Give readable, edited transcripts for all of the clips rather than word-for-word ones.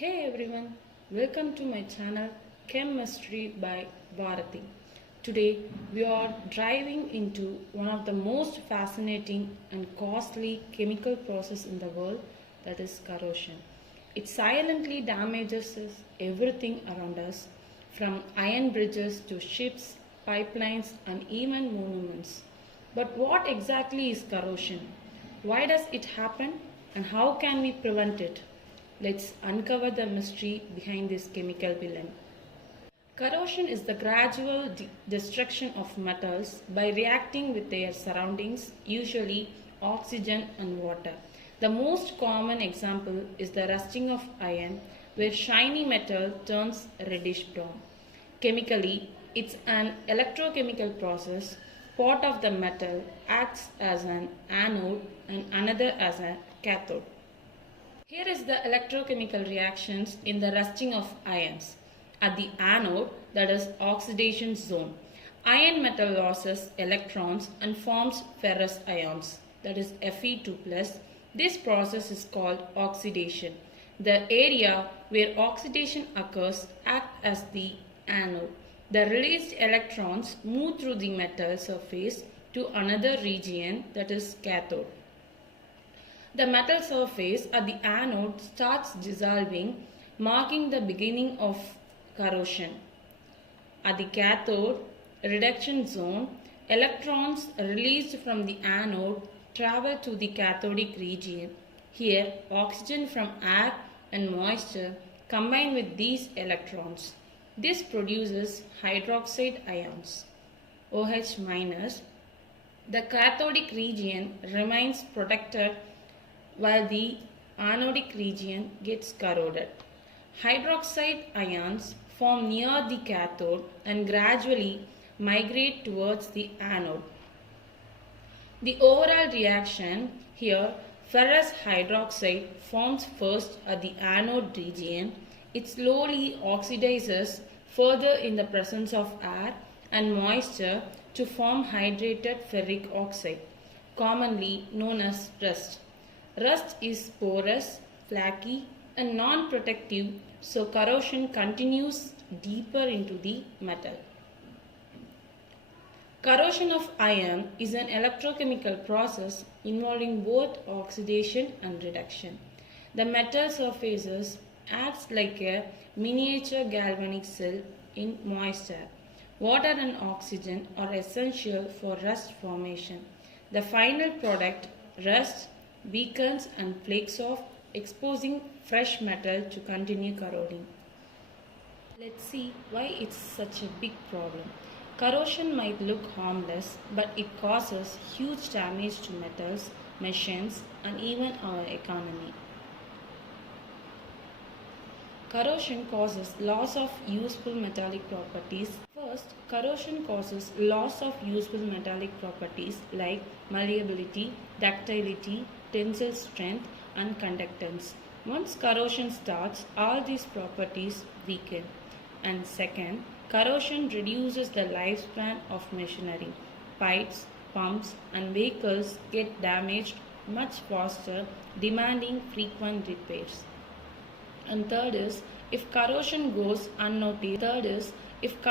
Hey everyone, welcome to my channel Chemistry by Bharathi. Today we are diving into one of the most fascinating and costly chemical process in the world, that is corrosion. It silently damages everything around us, from iron bridges to ships, pipelines and even monuments. But what exactly is corrosion? Why does it happen and how can we prevent it? Let's uncover the mystery behind this chemical villain. Corrosion is the gradual destruction of metals by reacting with their surroundings, usually oxygen and water. The most common example is the rusting of iron, where shiny metal turns reddish brown. Chemically, it's an electrochemical process. Part of the metal acts as an anode and another as a cathode. Here is the electrochemical reactions in the rusting of ions. At the anode, that is oxidation zone, iron metal loses electrons and forms ferrous ions, that is Fe2+. This process is called oxidation. The area where oxidation occurs acts as the anode. The released electrons move through the metal surface to another region, that is cathode. The metal surface at the anode starts dissolving, marking the beginning of corrosion. At the cathode reduction zone, electrons released from the anode travel to the cathodic region. Here, oxygen from air and moisture combine with these electrons. This produces hydroxide ions, OH-. The cathodic region remains protected while the anodic region gets corroded. Hydroxide ions form near the cathode and gradually migrate towards the anode. The overall reaction here, ferrous hydroxide forms first at the anode region. It slowly oxidizes further in the presence of air and moisture to form hydrated ferric oxide, commonly known as rust. Rust is porous, flaky and non-protective, so corrosion continues deeper into the metal. Corrosion of iron is an electrochemical process involving both oxidation and reduction. The metal surfaces acts like a miniature galvanic cell in moist air. Water and oxygen are essential for rust formation. The final product, rust, weakens and flakes off, exposing fresh metal to continue corroding. Let's see why it's such a big problem. Corrosion might look harmless, but it causes huge damage to metals, machines, and even our economy. Corrosion causes loss of useful metallic properties. First, corrosion causes loss of useful metallic properties like malleability, ductility, tensile strength and conductance. Once corrosion starts, all these properties weaken. And second, corrosion reduces the lifespan of machinery. Pipes, pumps and vehicles get damaged much faster, demanding frequent repairs. And third is, if corrosion goes unnoticed, it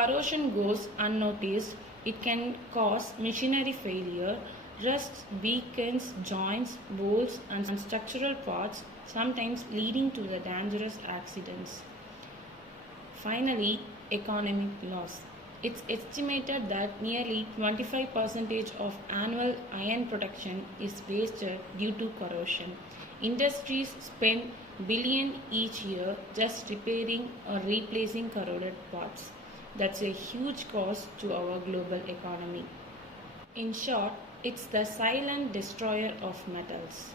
can cause machinery failure. Rust weakens joints, bolts and structural parts, sometimes leading to the dangerous accidents. Finally, economic loss. It's estimated that nearly 25% of annual iron production is wasted due to corrosion. Industries spend billions each year just repairing or replacing corroded parts. That's a huge cost to our global economy. In short, it's the silent destroyer of metals.